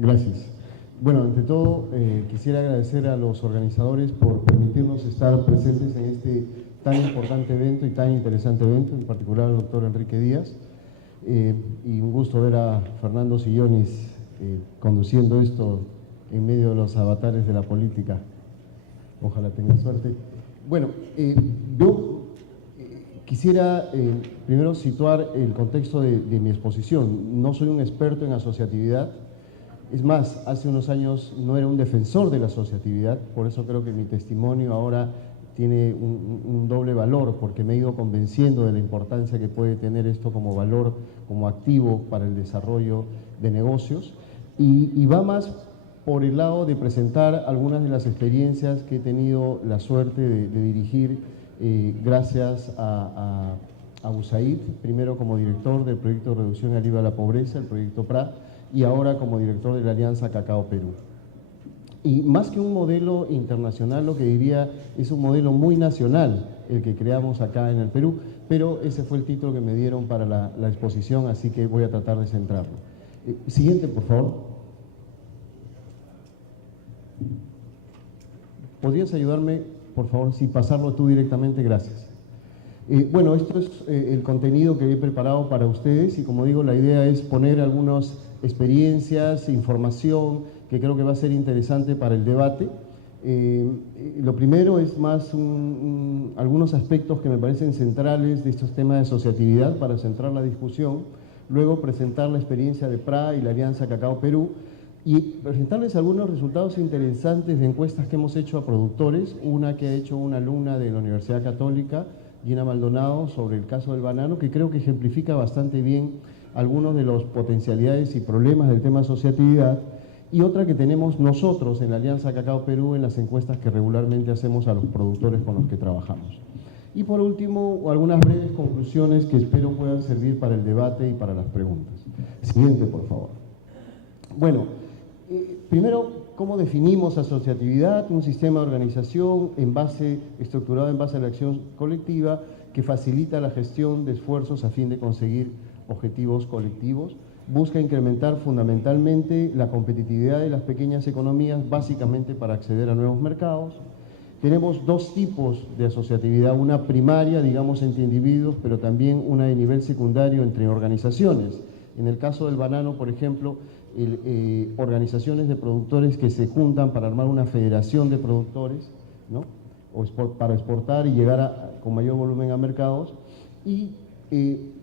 Gracias. Bueno, ante todo, quisiera agradecer a los organizadores por permitirnos estar presentes en este tan importante evento y tan interesante evento, en particular al doctor Enrique Díaz. Y un gusto ver a Fernando Sillonis conduciendo esto en medio de los avatares de la política. Ojalá tenga suerte. Bueno, yo quisiera primero situar el contexto de mi exposición. No soy un experto en asociatividad. Es más, hace unos años no era un defensor de la asociatividad, por eso creo que mi testimonio ahora tiene un doble valor, porque me he ido convenciendo de la importancia que puede tener esto como valor, como activo para el desarrollo de negocios, y va más por el lado de presentar algunas de las experiencias que he tenido la suerte de dirigir gracias a USAID, primero como director del proyecto de reducción al IVA a la pobreza, el proyecto PRA, y ahora como director de la Alianza Cacao Perú. Y más que un modelo internacional, lo que diría es un modelo muy nacional el que creamos acá en el Perú, pero ese fue el título que me dieron para la exposición, así que voy a tratar de centrarlo. Siguiente, por favor. ¿Podrías ayudarme, por favor, si pasarlo tú directamente? Gracias. Bueno, esto es el contenido que he preparado para ustedes y, como digo, la idea es poner algunas experiencias, información que creo que va a ser interesante para el debate. Lo primero es más algunos aspectos que me parecen centrales de estos temas de asociatividad para centrar la discusión. Luego presentar la experiencia de PRA y la Alianza Cacao Perú y presentarles algunos resultados interesantes de encuestas que hemos hecho a productores. Una que ha hecho una alumna de la Universidad Católica, Gina Maldonado, sobre el caso del banano, que creo que ejemplifica bastante bien algunos de las potencialidades y problemas del tema asociatividad, y otra que tenemos nosotros en la Alianza Cacao Perú en las encuestas que regularmente hacemos a los productores con los que trabajamos. Y por último, algunas breves conclusiones que espero puedan servir para el debate y para las preguntas. Siguiente, por favor. Bueno, primero, ¿cómo definimos asociatividad? Un sistema de organización estructurado en base a la acción colectiva que facilita la gestión de esfuerzos a fin de conseguir objetivos colectivos. Busca incrementar fundamentalmente la competitividad de las pequeñas economías, básicamente para acceder a nuevos mercados. Tenemos dos tipos de asociatividad, una primaria, digamos, entre individuos, pero también una de nivel secundario entre organizaciones. En el caso del banano, por ejemplo, organizaciones de productores que se juntan para armar una federación de productores, ¿no? Para exportar y llegar con mayor volumen a mercados. Y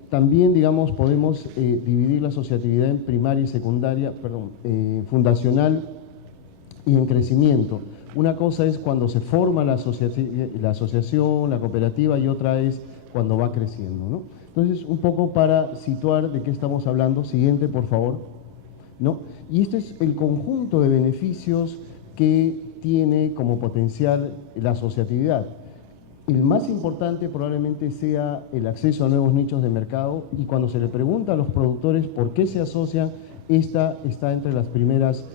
también, digamos, podemos dividir la asociatividad en primaria y secundaria, fundacional y en crecimiento. Una cosa es cuando se forma la asociación, la cooperativa, y otra es cuando va creciendo, ¿no? Entonces, un poco para situar de qué estamos hablando. Siguiente, por favor, ¿no? Y este es el conjunto de beneficios que tiene como potencial la asociatividad. El más importante probablemente sea el acceso a nuevos nichos de mercado, y cuando se le pregunta a los productores por qué se asocian, esta está entre las primeras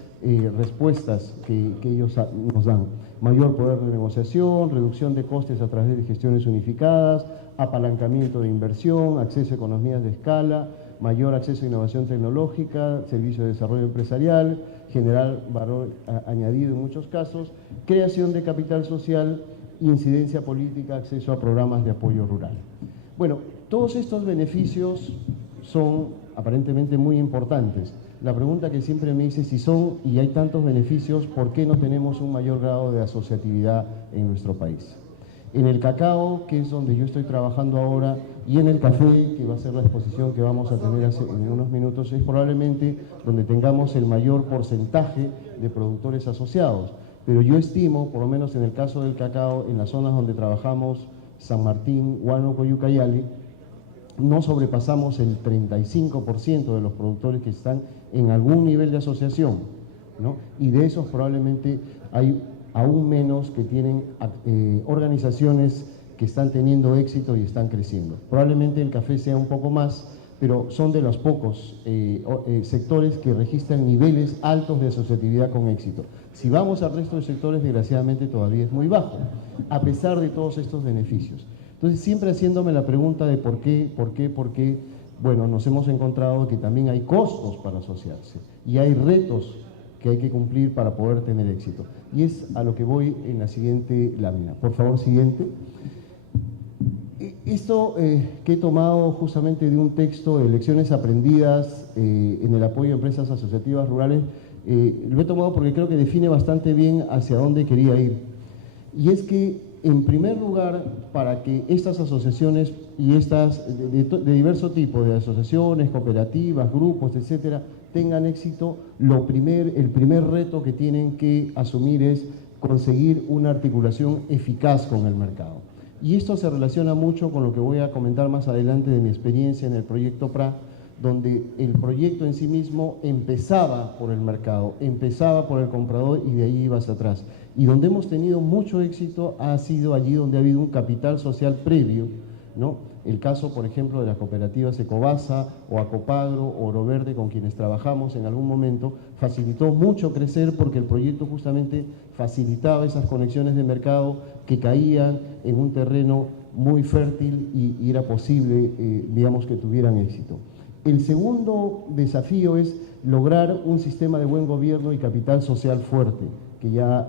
respuestas que ellos nos dan. Mayor poder de negociación, reducción de costes a través de gestiones unificadas, apalancamiento de inversión, acceso a economías de escala, mayor acceso a innovación tecnológica, servicio de desarrollo empresarial, generar valor añadido en muchos casos, creación de capital social, incidencia política, acceso a programas de apoyo rural. Bueno, todos estos beneficios son aparentemente muy importantes. La pregunta que siempre me hice, si son y hay tantos beneficios, ¿por qué no tenemos un mayor grado de asociatividad en nuestro país? En el cacao, que es donde yo estoy trabajando ahora, y en el café, que va a ser la exposición que vamos a tener en unos minutos, es probablemente donde tengamos el mayor porcentaje de productores asociados. Pero yo estimo, por lo menos en el caso del cacao, en las zonas donde trabajamos, San Martín, Huánuco y Ucayali, no sobrepasamos el 35% de los productores que están en algún nivel de asociación, ¿no? Y de esos probablemente hay aún menos que tienen organizaciones que están teniendo éxito y están creciendo. Probablemente el café sea un poco más, pero son de los pocos sectores que registran niveles altos de asociatividad con éxito. Si vamos al resto de sectores, desgraciadamente todavía es muy bajo, a pesar de todos estos beneficios. Entonces, siempre haciéndome la pregunta de por qué, bueno, nos hemos encontrado que también hay costos para asociarse y hay retos que hay que cumplir para poder tener éxito. Y es a lo que voy en la siguiente lámina. Por favor, siguiente. Esto que he tomado justamente de un texto de lecciones aprendidas en el apoyo a empresas asociativas rurales, lo he tomado porque creo que define bastante bien hacia dónde quería ir. Y es que, en primer lugar, para que estas asociaciones y estas de diverso tipo, de asociaciones, cooperativas, grupos, etcétera, tengan éxito, el primer reto que tienen que asumir es conseguir una articulación eficaz con el mercado. Y esto se relaciona mucho con lo que voy a comentar más adelante de mi experiencia en el proyecto PRA, donde el proyecto en sí mismo empezaba por el mercado, empezaba por el comprador y de ahí iba hacia atrás. Y donde hemos tenido mucho éxito ha sido allí donde ha habido un capital social previo, ¿no? El caso, por ejemplo, de las cooperativas Ecovasa o Acopagro o Oro Verde, con quienes trabajamos en algún momento, facilitó mucho crecer porque el proyecto justamente facilitaba esas conexiones de mercado que caían en un terreno muy fértil y era posible, digamos, que tuvieran éxito. El segundo desafío es lograr un sistema de buen gobierno y capital social fuerte, que ya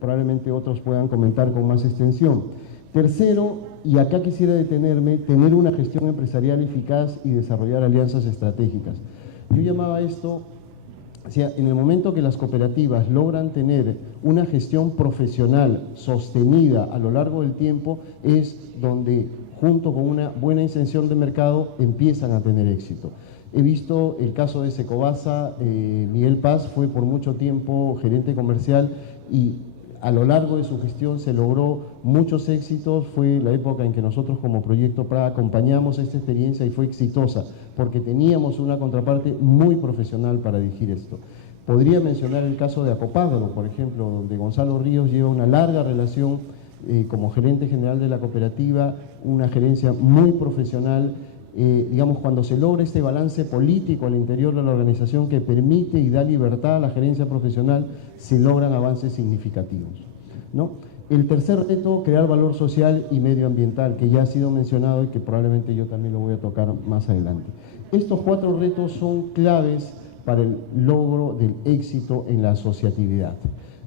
probablemente otros puedan comentar con más extensión. Tercero, y acá quisiera detenerme, tener una gestión empresarial eficaz y desarrollar alianzas estratégicas. Yo llamaba esto, o sea, en el momento que las cooperativas logran tener una gestión profesional sostenida a lo largo del tiempo, es donde, junto con una buena inserción de mercado, empiezan a tener éxito. He visto el caso de Secovasa, Miguel Paz fue por mucho tiempo gerente comercial y a lo largo de su gestión se logró muchos éxitos. Fue la época en que nosotros como Proyecto PRA acompañamos esta experiencia y fue exitosa porque teníamos una contraparte muy profesional para dirigir esto. Podría mencionar el caso de Acopagro, por ejemplo, donde Gonzalo Ríos lleva una larga relación como gerente general de la cooperativa, una gerencia muy profesional. Digamos, cuando se logra este balance político al interior de la organización que permite y da libertad a la gerencia profesional, se logran avances significativos, ¿no? El tercer reto, crear valor social y medioambiental, que ya ha sido mencionado y que probablemente yo también lo voy a tocar más adelante. Estos 4 retos son claves para el logro del éxito en la asociatividad.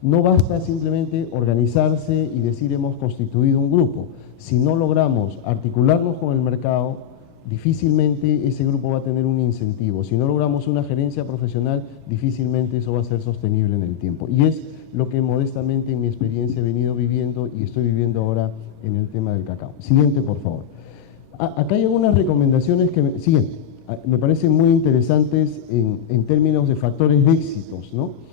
No basta simplemente organizarse y decir hemos constituido un grupo. Si no logramos articularnos con el mercado, difícilmente ese grupo va a tener un incentivo. Si no logramos una gerencia profesional, difícilmente eso va a ser sostenible en el tiempo. Y es lo que modestamente en mi experiencia he venido viviendo y estoy viviendo ahora en el tema del cacao. Siguiente, por favor. Acá hay algunas recomendaciones que me parecen muy interesantes en términos de factores de éxitos, ¿no?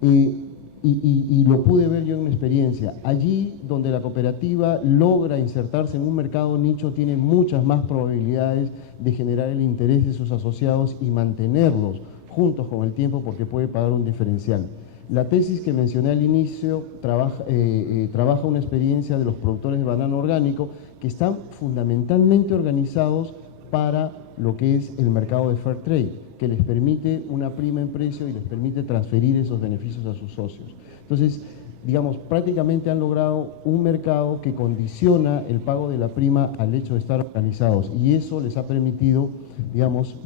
Y lo pude ver yo en mi experiencia. Allí donde la cooperativa logra insertarse en un mercado nicho, tiene muchas más probabilidades de generar el interés de sus asociados y mantenerlos juntos con el tiempo porque puede pagar un diferencial. La tesis que mencioné al inicio trabaja una experiencia de los productores de banano orgánico que están fundamentalmente organizados para lo que es el mercado de fair trade, que les permite una prima en precio y les permite transferir esos beneficios a sus socios. Entonces, digamos, prácticamente han logrado un mercado que condiciona el pago de la prima al hecho de estar organizados y eso les ha permitido, digamos,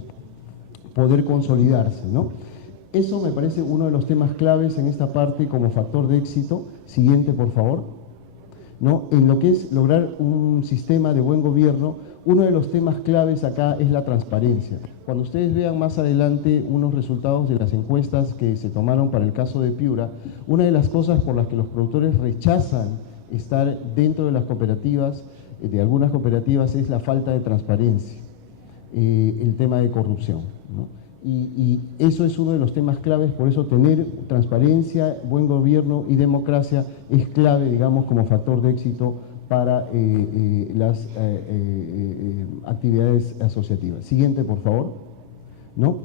poder consolidarse, ¿no? Eso me parece uno de los temas claves en esta parte como factor de éxito. Siguiente, por favor. ¿No? En lo que es lograr un sistema de buen gobierno, uno de los temas claves acá es la transparencia. Cuando ustedes vean más adelante unos resultados de las encuestas que se tomaron para el caso de Piura, una de las cosas por las que los productores rechazan estar dentro de las cooperativas, de algunas cooperativas, es la falta de transparencia, el tema de corrupción, ¿no? Y eso es uno de los temas claves, por eso tener transparencia, buen gobierno y democracia es clave, digamos, como factor de éxito para las actividades asociativas. Siguiente, por favor. ¿No?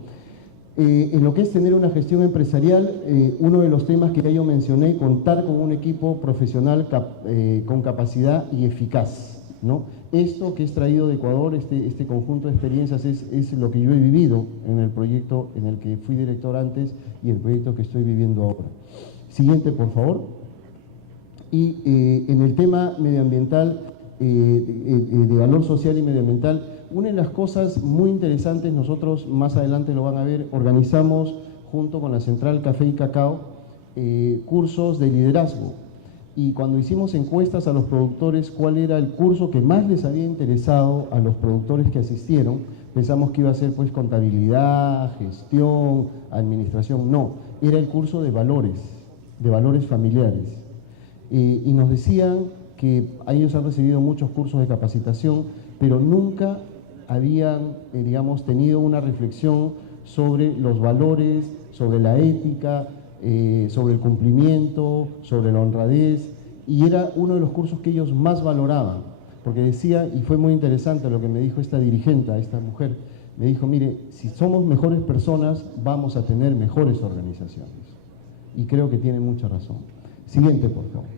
En lo que es tener una gestión empresarial, uno de los temas que ya yo mencioné, contar con un equipo profesional con capacidad y eficaz, ¿no? Esto que es traído de Ecuador, este conjunto de experiencias es lo que yo he vivido en el proyecto en el que fui director antes y el proyecto que estoy viviendo ahora. Siguiente, por favor. Y en el tema medioambiental, de valor social y medioambiental, una de las cosas muy interesantes, nosotros más adelante lo van a ver, organizamos junto con la Central Café y Cacao, cursos de liderazgo. Y cuando hicimos encuestas a los productores cuál era el curso que más les había interesado a los productores que asistieron, pensamos que iba a ser pues contabilidad, gestión, administración. No, era el curso de valores familiares. Y nos decían que ellos han recibido muchos cursos de capacitación, pero nunca habían, digamos, tenido una reflexión sobre los valores, sobre la ética, sobre el cumplimiento, sobre la honradez, y era uno de los cursos que ellos más valoraban, porque decía, y fue muy interesante lo que me dijo esta dirigente, esta mujer, me dijo, mire, si somos mejores personas, vamos a tener mejores organizaciones. Y creo que tiene mucha razón. Siguiente, por favor.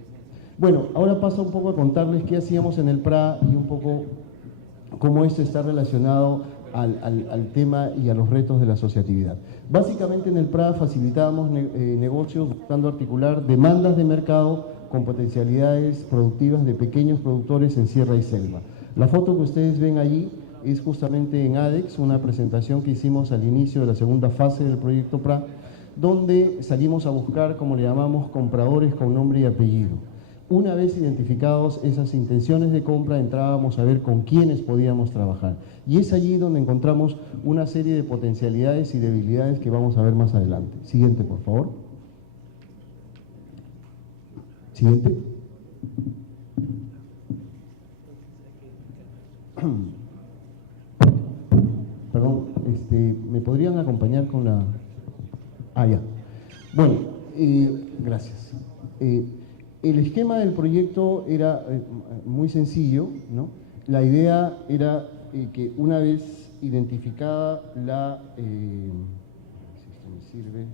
Bueno, ahora paso un poco a contarles qué hacíamos en el PRA y un poco cómo esto está relacionado al tema y a los retos de la asociatividad. Básicamente en el PRA facilitábamos negocios buscando articular demandas de mercado con potencialidades productivas de pequeños productores en sierra y selva. La foto que ustedes ven allí es justamente en ADEX, una presentación que hicimos al inicio de la segunda fase del proyecto PRA, donde salimos a buscar, como le llamamos, compradores con nombre y apellido. Una vez identificados esas intenciones de compra, entrábamos a ver con quiénes podíamos trabajar. Y es allí donde encontramos una serie de potencialidades y debilidades que vamos a ver más adelante. Siguiente, por favor. Siguiente. Perdón, ¿me podrían acompañar con la...? Ya. Bueno, gracias. El esquema del proyecto era muy sencillo, ¿no? La idea era que una vez identificada la... si esto me sirve...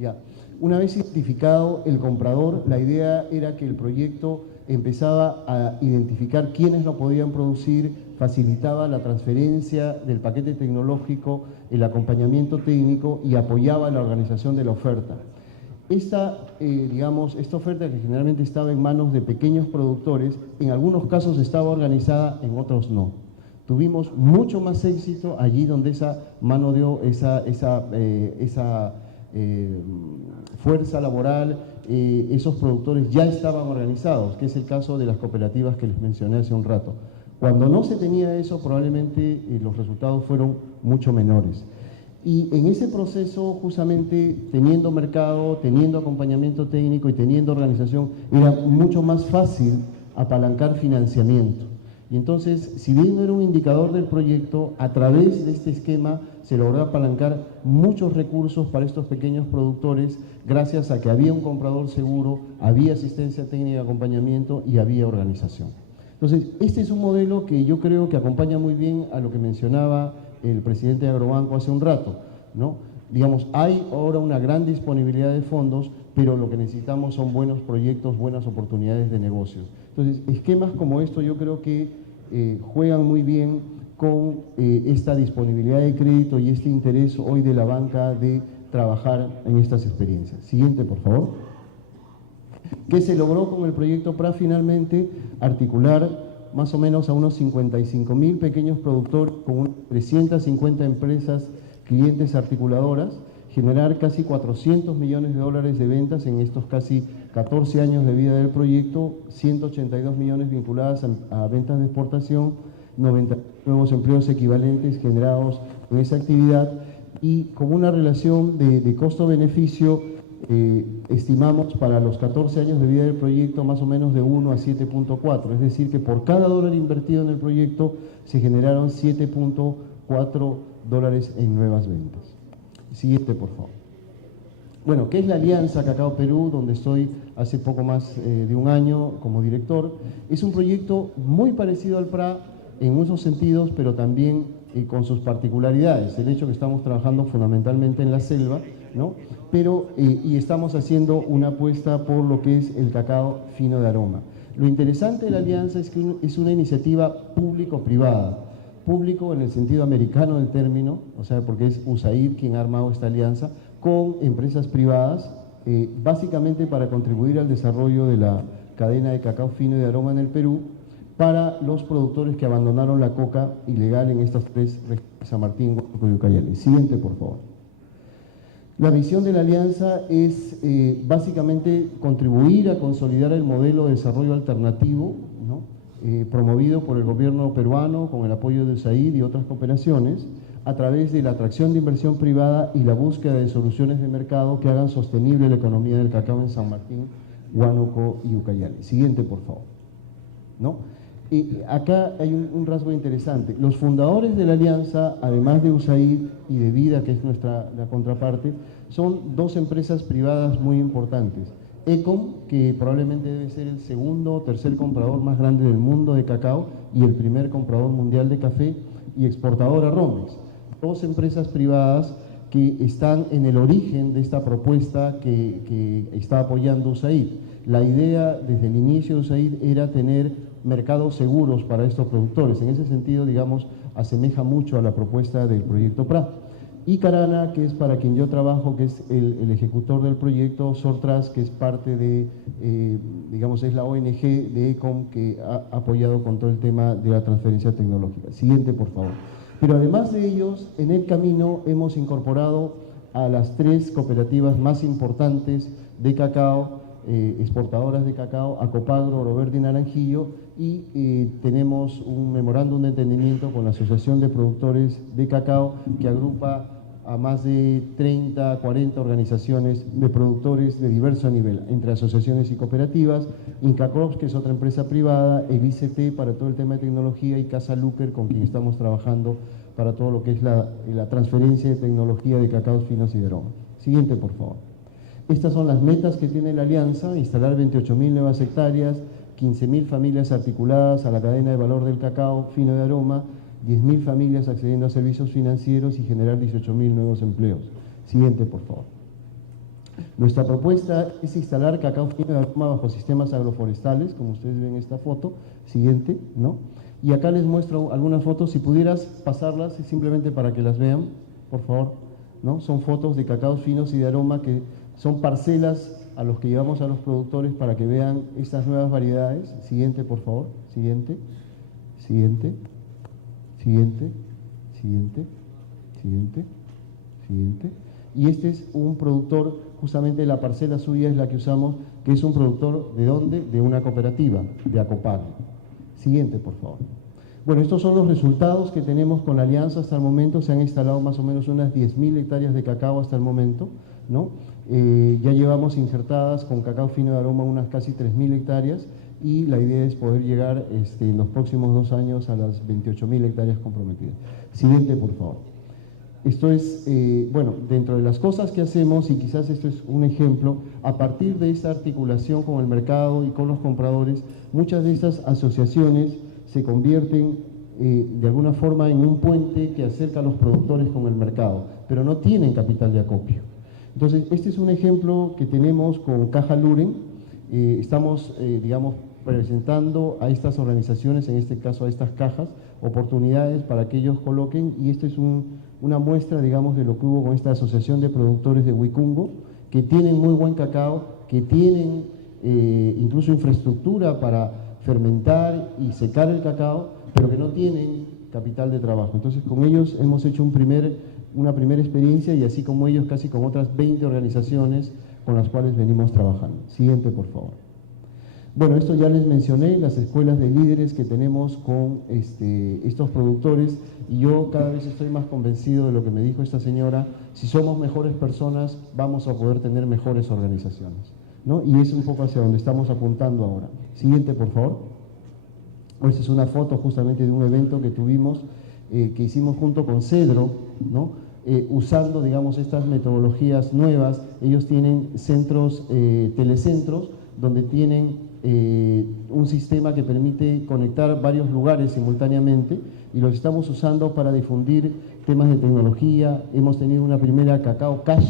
Ya. Una vez identificado el comprador, la idea era que el proyecto empezaba a identificar quiénes lo podían producir, facilitaba la transferencia del paquete tecnológico, el acompañamiento técnico y apoyaba la organización de la oferta. Esta oferta, que generalmente estaba en manos de pequeños productores, en algunos casos estaba organizada, en otros no. Tuvimos mucho más éxito allí donde esa mano dio esa fuerza laboral, esos productores ya estaban organizados, que es el caso de las cooperativas que les mencioné hace un rato. Cuando no se tenía eso, probablemente los resultados fueron mucho menores. Y en ese proceso, justamente, teniendo mercado, teniendo acompañamiento técnico y teniendo organización, era mucho más fácil apalancar financiamiento. Y entonces, si bien no era un indicador del proyecto, a través de este esquema se logró apalancar muchos recursos para estos pequeños productores, gracias a que había un comprador seguro, había asistencia técnica, acompañamiento y había organización. Entonces, este es un modelo que yo creo que acompaña muy bien a lo que mencionaba el presidente de Agrobanco hace un rato, ¿no? Digamos, hay ahora una gran disponibilidad de fondos, pero lo que necesitamos son buenos proyectos, buenas oportunidades de negocio. Entonces, esquemas como esto yo creo que juegan muy bien con esta disponibilidad de crédito y este interés hoy de la banca de trabajar en estas experiencias. Siguiente, por favor. ¿Qué se logró con el proyecto PRA? Finalmente, articular más o menos a unos 55.000 pequeños productores con 350 empresas, clientes articuladoras, generar casi 400 millones de dólares de ventas en estos casi 14 años de vida del proyecto, 182 millones vinculadas a ventas de exportación, 90 nuevos empleos equivalentes generados en esa actividad y con una relación de costo-beneficio estimamos para los 14 años de vida del proyecto más o menos de 1 a 7.4, es decir que por cada dólar invertido en el proyecto se generaron 7.4 dólares en nuevas ventas. Siguiente, por favor. Bueno, ¿qué es la Alianza Cacao Perú, donde estoy hace poco más de un año como director? Es un proyecto muy parecido al PRA en muchos sentidos, pero también con sus particularidades. El hecho que estamos trabajando fundamentalmente en la selva, ¿no? Pero, y estamos haciendo una apuesta por lo que es el cacao fino de aroma. Lo interesante de la alianza es que es una iniciativa público-privada. Público en el sentido americano del término, o sea, porque es USAID quien ha armado esta alianza, con empresas privadas, básicamente para contribuir al desarrollo de la cadena de cacao fino y de aroma en el Perú, para los productores que abandonaron la coca ilegal en estas tres regiones, San Martín, Huánuco y Ucayali. Siguiente, por favor. La visión de la alianza es básicamente contribuir a consolidar el modelo de desarrollo alternativo, ¿no? Promovido por el gobierno peruano con el apoyo de USAID y otras cooperaciones, a través de la atracción de inversión privada y la búsqueda de soluciones de mercado que hagan sostenible la economía del cacao en San Martín, Huánuco y Ucayali. Siguiente, por favor. ¿No? Acá hay un rasgo interesante. Los fundadores de la alianza, además de USAID y de Vida, que es la contraparte, son dos empresas privadas muy importantes. Ecom, que probablemente debe ser el segundo o tercer comprador más grande del mundo de cacao y el primer comprador mundial de café, y exportadora Romex. Dos empresas privadas que están en el origen de esta propuesta que está apoyando USAID. La idea desde el inicio de USAID era tener mercados seguros para estos productores. En ese sentido, digamos, asemeja mucho a la propuesta del proyecto PRA. Y Carana, que es para quien yo trabajo, que es el ejecutor del proyecto, Sortras, que es parte de, digamos, es la ONG de ECOM que ha apoyado con todo el tema de la transferencia tecnológica. Siguiente, por favor. Pero además de ellos, en el camino hemos incorporado a las tres cooperativas más importantes de cacao, exportadoras de cacao, Acopagro, Oro Verde y Naranjillo, y tenemos un memorándum de entendimiento con la Asociación de Productores de Cacao que agrupa a más de 30, 40 organizaciones de productores de diverso nivel, entre asociaciones y cooperativas, Incacrops, que es otra empresa privada, el ICT para todo el tema de tecnología y Casa Luker, con quien estamos trabajando para todo lo que es la transferencia de tecnología de cacaos finos y de aroma. Siguiente, por favor. Estas son las metas que tiene la alianza: instalar 28.000 nuevas hectáreas, 15.000 familias articuladas a la cadena de valor del cacao fino de aroma, 10.000 familias accediendo a servicios financieros y generar 18.000 nuevos empleos. Siguiente, por favor. Nuestra propuesta es instalar cacao fino de aroma bajo sistemas agroforestales, como ustedes ven en esta foto. Siguiente, ¿no? Y acá les muestro algunas fotos, si pudieras pasarlas simplemente para que las vean, por favor, ¿no? Son fotos de cacaos finos y de aroma que son parcelas a los que llevamos a los productores para que vean estas nuevas variedades. Siguiente, por favor. Siguiente. Siguiente. Siguiente. Siguiente. Siguiente. Siguiente. Y este es un productor, justamente la parcela suya es la que usamos, que es un productor, ¿de dónde? De una cooperativa, de Acopagro. Siguiente, por favor. Bueno, estos son los resultados que tenemos con la alianza hasta el momento. Se han instalado más o menos unas 10.000 hectáreas de cacao hasta el momento, ¿no? Ya llevamos injertadas con cacao fino de aroma unas casi 3.000 hectáreas y la idea es poder llegar en los próximos 2 años a las 28.000 hectáreas comprometidas. Siguiente, por favor. Esto es, bueno, dentro de las cosas que hacemos, y quizás esto es un ejemplo, a partir de esta articulación con el mercado y con los compradores, muchas de estas asociaciones se convierten de alguna forma en un puente que acerca a los productores con el mercado, pero no tienen capital de acopio. Entonces, este es un ejemplo que tenemos con Caja Luren. Estamos, digamos, presentando a estas organizaciones, en este caso a estas cajas, oportunidades para que ellos coloquen, y esto es una muestra, digamos, de lo que hubo con esta asociación de productores de Huicungo, que tienen muy buen cacao, que tienen incluso infraestructura para fermentar y secar el cacao, pero que no tienen capital de trabajo. Entonces, con ellos hemos hecho una primera experiencia, y así como ellos, casi con otras 20 organizaciones con las cuales venimos trabajando. Siguiente, por favor. Bueno, esto ya les mencioné, las escuelas de líderes que tenemos con estos productores, y yo cada vez estoy más convencido de lo que me dijo esta señora: si somos mejores personas, vamos a poder tener mejores organizaciones, ¿no? Y es un poco hacia donde estamos apuntando ahora. Siguiente, por favor. Esta es una foto justamente de un evento que tuvimos, que hicimos junto con Cedro, ¿no? Usando, digamos, estas metodologías nuevas. Ellos tienen centros, telecentros, donde tienen un sistema que permite conectar varios lugares simultáneamente, y los estamos usando para difundir temas de tecnología. Hemos tenido una primera Cacao Cash,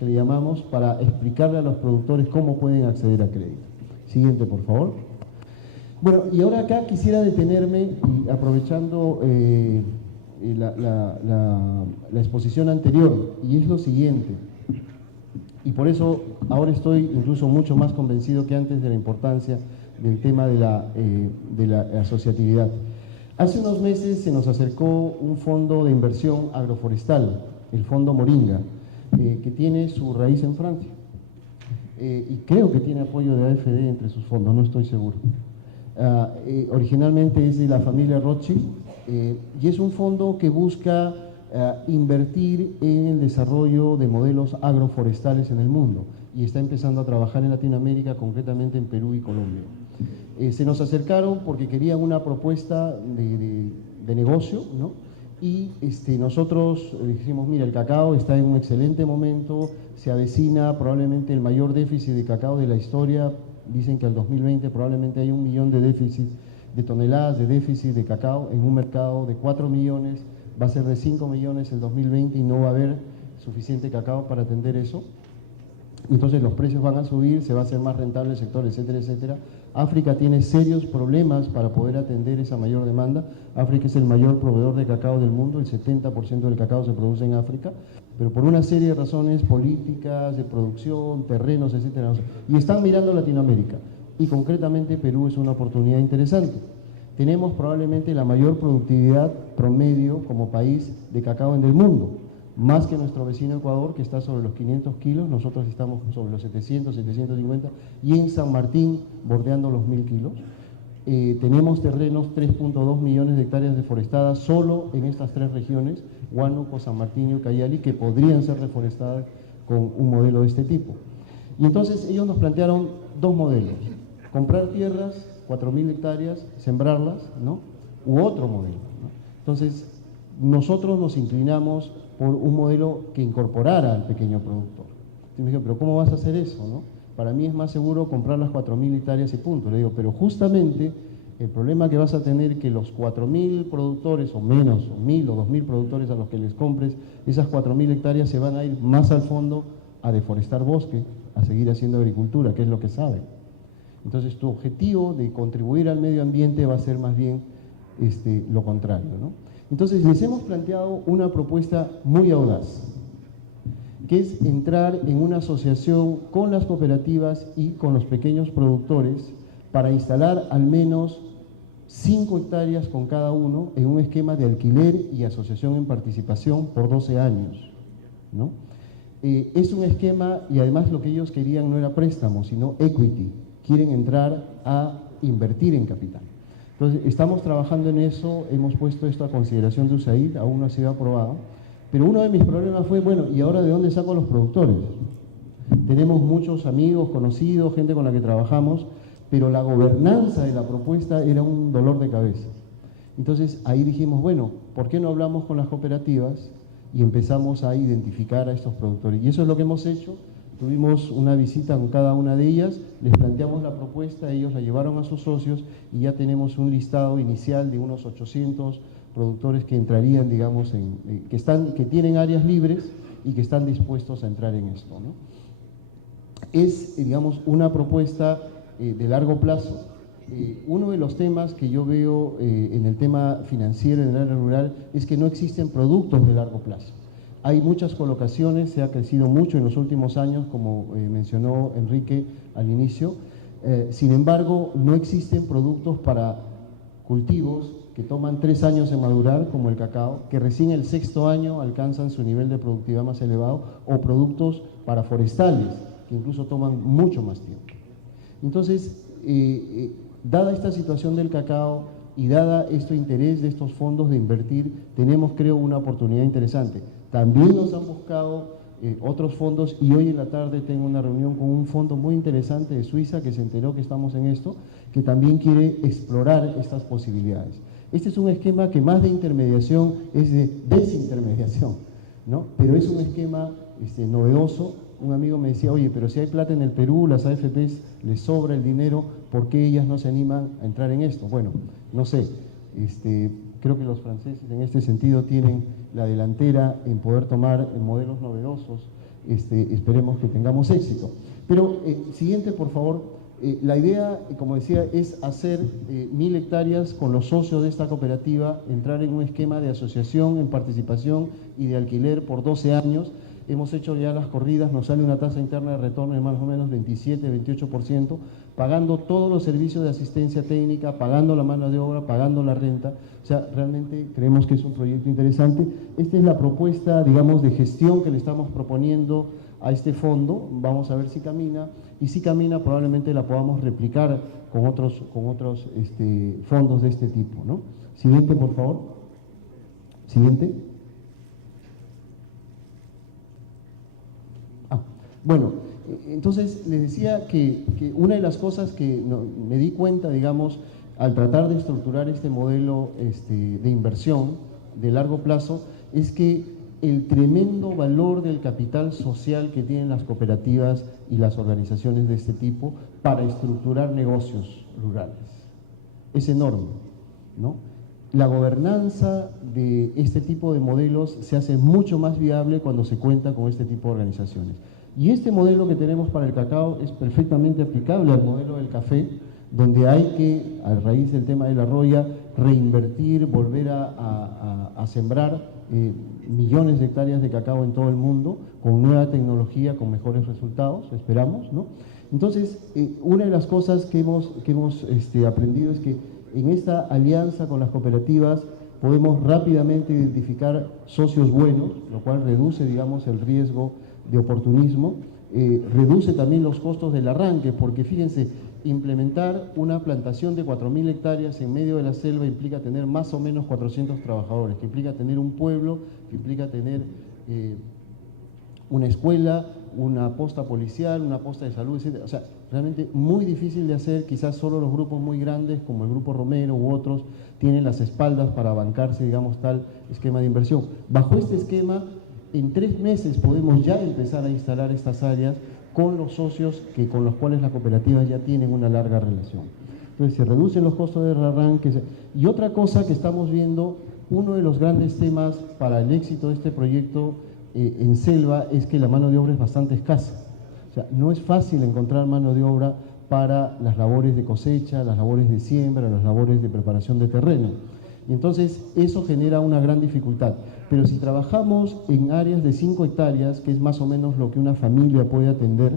que le llamamos, para explicarle a los productores cómo pueden acceder a crédito. Siguiente, por favor. Bueno, y ahora acá quisiera detenerme, y aprovechando la exposición anterior, y es lo siguiente, y por eso ahora estoy incluso mucho más convencido que antes de la importancia del tema de la asociatividad. Hace unos meses se nos acercó un fondo de inversión agroforestal, el Fondo Moringa, que tiene su raíz en Francia. Y creo que tiene apoyo de AFD entre sus fondos, no estoy seguro. Originalmente es de la familia Rothschild y es un fondo que busca invertir en el desarrollo de modelos agroforestales en el mundo y está empezando a trabajar en Latinoamérica, concretamente en Perú y Colombia. Se nos acercaron porque querían una propuesta de negocio, ¿no? Y nosotros dijimos, mira, el cacao está en un excelente momento, se avecina probablemente el mayor déficit de cacao de la historia. Dicen que al 2020 probablemente hay 1 millón de toneladas de déficit de cacao en un mercado de 4 millones, va a ser de 5 millones el 2020 y no va a haber suficiente cacao para atender eso. Entonces los precios van a subir, se va a hacer más rentable el sector, etcétera, etcétera. África tiene serios problemas para poder atender esa mayor demanda. África es el mayor proveedor de cacao del mundo, el 70% del cacao se produce en África, pero por una serie de razones políticas, de producción, terrenos, etcétera. Y están mirando Latinoamérica, y concretamente Perú es una oportunidad interesante. Tenemos probablemente la mayor productividad promedio como país de cacao en el mundo, más que nuestro vecino Ecuador, que está sobre los 500 kilos, nosotros estamos sobre los 700, 750, y en San Martín bordeando los 1000 kilos. Tenemos terrenos, 3.2 millones de hectáreas deforestadas solo en estas 3 regiones, Huánuco, San Martín y Ucayali, que podrían ser reforestadas con un modelo de este tipo. Y entonces ellos nos plantearon 2 modelos: comprar tierras, 4.000 hectáreas, sembrarlas, ¿no? U otro modelo, ¿no? Entonces, nosotros nos inclinamos por un modelo que incorporara al pequeño productor. Entonces me dijeron, pero ¿cómo vas a hacer eso, no? Para mí es más seguro comprar las 4.000 hectáreas y punto. Le digo, pero justamente el problema que vas a tener es que los 4.000 productores, o menos, o 1.000 o 2.000 productores a los que les compres, esas 4.000 hectáreas se van a ir más al fondo a deforestar bosque, a seguir haciendo agricultura, que es lo que saben. Entonces tu objetivo de contribuir al medio ambiente va a ser más bien lo contrario, ¿no? Entonces les hemos planteado una propuesta muy audaz, que es entrar en una asociación con las cooperativas y con los pequeños productores para instalar al menos 5 hectáreas con cada uno en un esquema de alquiler y asociación en participación por 12 años, ¿no? Es un esquema, y además lo que ellos querían no era préstamo, sino equity. Quieren entrar a invertir en capital. Entonces, estamos trabajando en eso, hemos puesto esto a consideración de USAID, aún no ha sido aprobado, pero uno de mis problemas fue, bueno, ¿y ahora de dónde saco los productores? Tenemos muchos amigos, conocidos, gente con la que trabajamos, pero la gobernanza de la propuesta era un dolor de cabeza. Entonces, ahí dijimos, bueno, ¿por qué no hablamos con las cooperativas y empezamos a identificar a estos productores? Y eso es lo que hemos hecho. Tuvimos una visita con cada una de ellas, les planteamos la propuesta, ellos la llevaron a sus socios y ya tenemos un listado inicial de unos 800 productores que entrarían, digamos, que tienen áreas libres y que están dispuestos a entrar en esto, ¿no? Es, digamos, una propuesta de largo plazo. Uno de los temas que yo veo en el tema financiero en el área rural es que no existen productos de largo plazo. Hay muchas colocaciones, se ha crecido mucho en los últimos años, como mencionó Enrique al inicio. Sin embargo, no existen productos para cultivos que toman 3 años en madurar, como el cacao, que recién el 6º año alcanzan su nivel de productividad más elevado, o productos para forestales, que incluso toman mucho más tiempo. Entonces, dada esta situación del cacao y dada este interés de estos fondos de invertir, tenemos, creo, una oportunidad interesante. También nos han buscado otros fondos y hoy en la tarde tengo una reunión con un fondo muy interesante de Suiza que se enteró que estamos en esto, que también quiere explorar estas posibilidades. Este es un esquema que más de intermediación es de desintermediación, ¿no? Pero es un esquema novedoso. Un amigo me decía, oye, pero si hay plata en el Perú, las AFPs les sobra el dinero, ¿por qué ellas no se animan a entrar en esto? Bueno, no sé, creo que los franceses en este sentido tienen la delantera en poder tomar modelos novedosos, esperemos que tengamos éxito. Pero, siguiente, por favor. La idea, como decía, es hacer 1000 hectáreas con los socios de esta cooperativa, entrar en un esquema de asociación en participación y de alquiler por 12 años. hemos hecho ya las corridas, nos sale una tasa interna de retorno de más o menos 27-28%, pagando todos los servicios de asistencia técnica, pagando la mano de obra, pagando la renta. O sea, realmente creemos que es un proyecto interesante. Esta es la propuesta, digamos, de gestión que le estamos proponiendo a este fondo. Vamos a ver si camina, y si camina probablemente la podamos replicar con otros fondos de este tipo, ¿no? Siguiente, por favor. Siguiente. Bueno, entonces les decía que una de las cosas que me di cuenta, digamos, al tratar de estructurar este modelo de inversión de largo plazo, es que el tremendo valor del capital social que tienen las cooperativas y las organizaciones de este tipo para estructurar negocios rurales es enorme, ¿no? La gobernanza de este tipo de modelos se hace mucho más viable cuando se cuenta con este tipo de organizaciones. Y este modelo que tenemos para el cacao es perfectamente aplicable al modelo del café, donde hay que, a raíz del tema de la roya, reinvertir, volver a sembrar millones de hectáreas de cacao en todo el mundo, con nueva tecnología, con mejores resultados, esperamos, ¿no? Entonces, una de las cosas que hemos aprendido es que en esta alianza con las cooperativas podemos rápidamente identificar socios buenos, lo cual reduce, digamos, el riesgo de oportunismo, reduce también los costos del arranque, porque fíjense, implementar una plantación de 4.000 hectáreas en medio de la selva implica tener más o menos 400 trabajadores, que implica tener un pueblo, que implica tener una escuela, una posta policial, una posta de salud, etc. O sea, realmente muy difícil de hacer. Quizás solo los grupos muy grandes, como el Grupo Romero u otros, tienen las espaldas para bancarse, digamos, tal esquema de inversión. Bajo este esquema, en 3 meses podemos ya empezar a instalar estas áreas con los socios con los cuales las cooperativas ya tienen una larga relación. Entonces se reducen los costos de arranque. Y otra cosa que estamos viendo, uno de los grandes temas para el éxito de este proyecto en selva es que la mano de obra es bastante escasa. O sea, no es fácil encontrar mano de obra para las labores de cosecha, las labores de siembra, las labores de preparación de terreno. Y entonces eso genera una gran dificultad. Pero si trabajamos en áreas de 5 hectáreas, que es más o menos lo que una familia puede atender,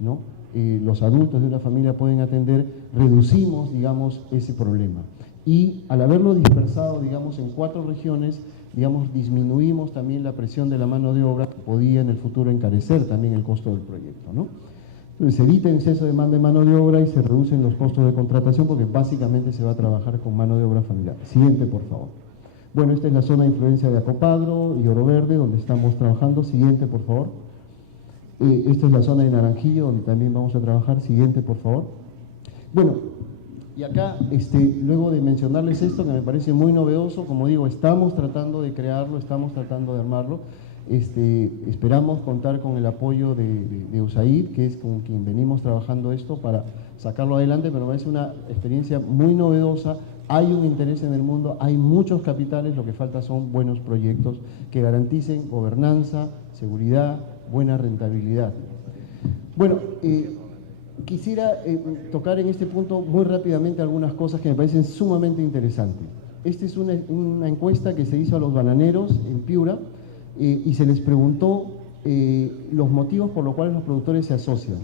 ¿no? Los adultos de una familia pueden atender, reducimos, digamos, ese problema. Y al haberlo dispersado, digamos, en 4 regiones, digamos, disminuimos también la presión de la mano de obra, que podía en el futuro encarecer también el costo del proyecto, ¿no? Entonces se evita el exceso de demanda de mano de obra y se reducen los costos de contratación, porque básicamente se va a trabajar con mano de obra familiar. Siguiente, por favor. Bueno, esta es la zona de influencia de Acopadro y Oro Verde, donde estamos trabajando. Siguiente, por favor. Esta es la zona de Naranjillo, donde también vamos a trabajar. Siguiente, por favor. Bueno, y acá, luego de mencionarles esto, que me parece muy novedoso, como digo, estamos tratando de crearlo, estamos tratando de armarlo. Esperamos contar con el apoyo de USAID, que es con quien venimos trabajando esto para sacarlo adelante, pero es una experiencia muy novedosa. Hay un interés en el mundo, hay muchos capitales, lo que falta son buenos proyectos que garanticen gobernanza, seguridad, buena rentabilidad. Bueno, quisiera tocar en este punto muy rápidamente algunas cosas que me parecen sumamente interesantes. Esta es una encuesta que se hizo a los bananeros en Piura y se les preguntó los motivos por los cuales los productores se asocian.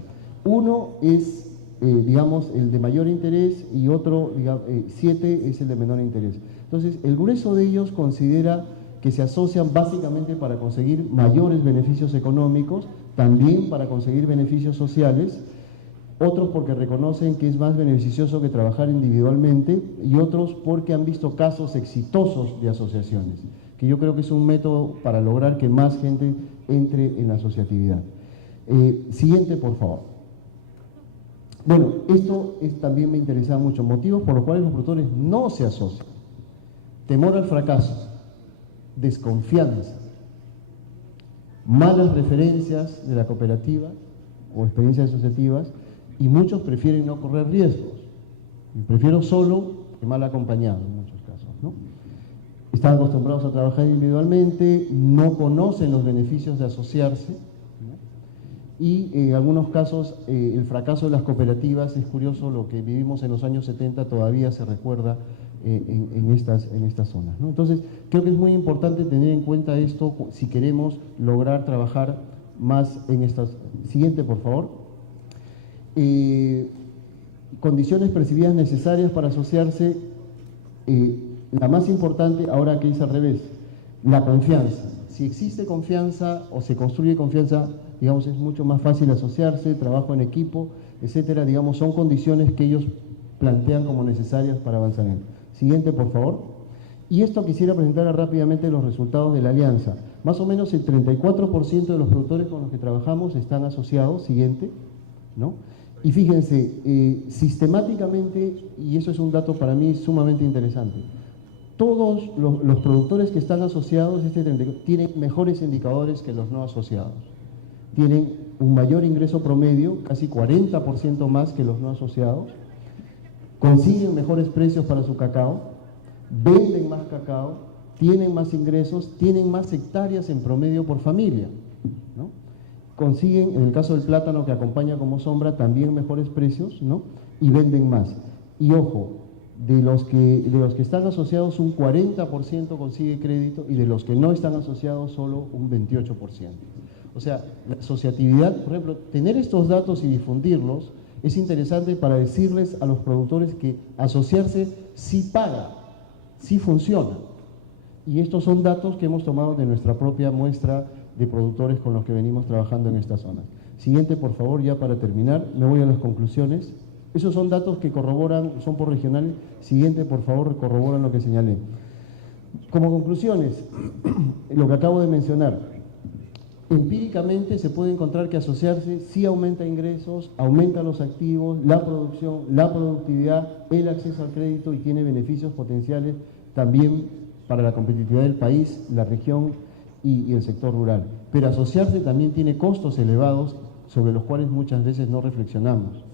Uno es digamos, el de mayor interés, y otro, 7 es el de menor interés. Entonces, el grueso de ellos considera que se asocian básicamente para conseguir mayores beneficios económicos, también para conseguir beneficios sociales, otros porque reconocen que es más beneficioso que trabajar individualmente, y otros porque han visto casos exitosos de asociaciones, que yo creo que es un método para lograr que más gente entre en la asociatividad. Siguiente, por favor. Bueno, esto también me interesa mucho. Motivos por los cuales los productores no se asocian. Temor al fracaso, desconfianza, malas referencias de la cooperativa o experiencias asociativas, y muchos prefieren no correr riesgos. Prefiero solo que mal acompañado en muchos casos, ¿no? Están acostumbrados a trabajar individualmente, no conocen los beneficios de asociarse, y en algunos casos el fracaso de las cooperativas, es curioso, lo que vivimos en los años 70 todavía se recuerda en estas zonas, ¿no? Entonces, creo que es muy importante tener en cuenta esto si queremos lograr trabajar más en estas. Siguiente, por favor. Condiciones percibidas necesarias para asociarse. La más importante, ahora que es al revés, la confianza. Si existe confianza o se construye confianza, digamos, es mucho más fácil asociarse, trabajo en equipo, etcétera. Digamos, son condiciones que ellos plantean como necesarias para avanzar. Siguiente, por favor. Y esto quisiera presentar rápidamente los resultados de la alianza. Más o menos el 34% de los productores con los que trabajamos están asociados. Siguiente, ¿no? Y fíjense, sistemáticamente, y eso es un dato para mí sumamente interesante, todos los productores que están asociados tienen mejores indicadores que los no asociados. Tienen un mayor ingreso promedio, casi 40% más que los no asociados, consiguen mejores precios para su cacao, venden más cacao, tienen más ingresos, tienen más hectáreas en promedio por familia, ¿no? Consiguen, en el caso del plátano que acompaña como sombra, también mejores precios, ¿no? Y venden más. Y ojo, de los que están asociados, un 40% consigue crédito, y de los que no están asociados, solo un 28%. O sea, la asociatividad, por ejemplo, tener estos datos y difundirlos es interesante para decirles a los productores que asociarse sí paga, sí funciona. Y estos son datos que hemos tomado de nuestra propia muestra de productores con los que venimos trabajando en esta zona. Siguiente, por favor, ya para terminar, me voy a las conclusiones. Esos son datos que corroboran, son por regionales. Siguiente, por favor, corroboran lo que señalé. Como conclusiones, lo que acabo de mencionar, empíricamente se puede encontrar que asociarse sí aumenta ingresos, aumenta los activos, la producción, la productividad, el acceso al crédito, y tiene beneficios potenciales también para la competitividad del país, la región y el sector rural. Pero asociarse también tiene costos elevados sobre los cuales muchas veces no reflexionamos,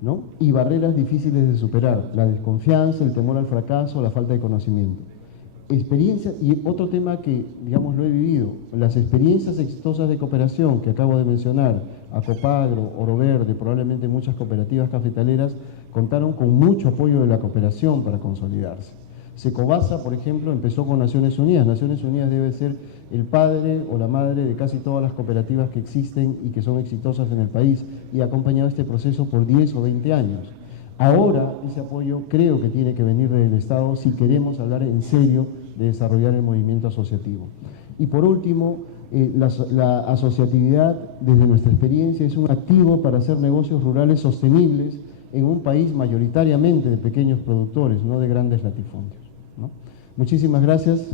¿no? Y barreras difíciles de superar: la desconfianza, el temor al fracaso, la falta de conocimiento. Experiencia, y otro tema que, digamos, lo he vivido, las experiencias exitosas de cooperación que acabo de mencionar, Acopagro, Oro Verde, probablemente muchas cooperativas cafetaleras, contaron con mucho apoyo de la cooperación para consolidarse. Secobasa, por ejemplo, empezó con Naciones Unidas. Naciones Unidas debe ser el padre o la madre de casi todas las cooperativas que existen y que son exitosas en el país, y ha acompañado este proceso por 10 o 20 años. Ahora ese apoyo creo que tiene que venir del Estado si queremos hablar en serio de desarrollar el movimiento asociativo. Y por último, la asociatividad, desde nuestra experiencia, es un activo para hacer negocios rurales sostenibles en un país mayoritariamente de pequeños productores, no de grandes latifundios, ¿no? Muchísimas gracias.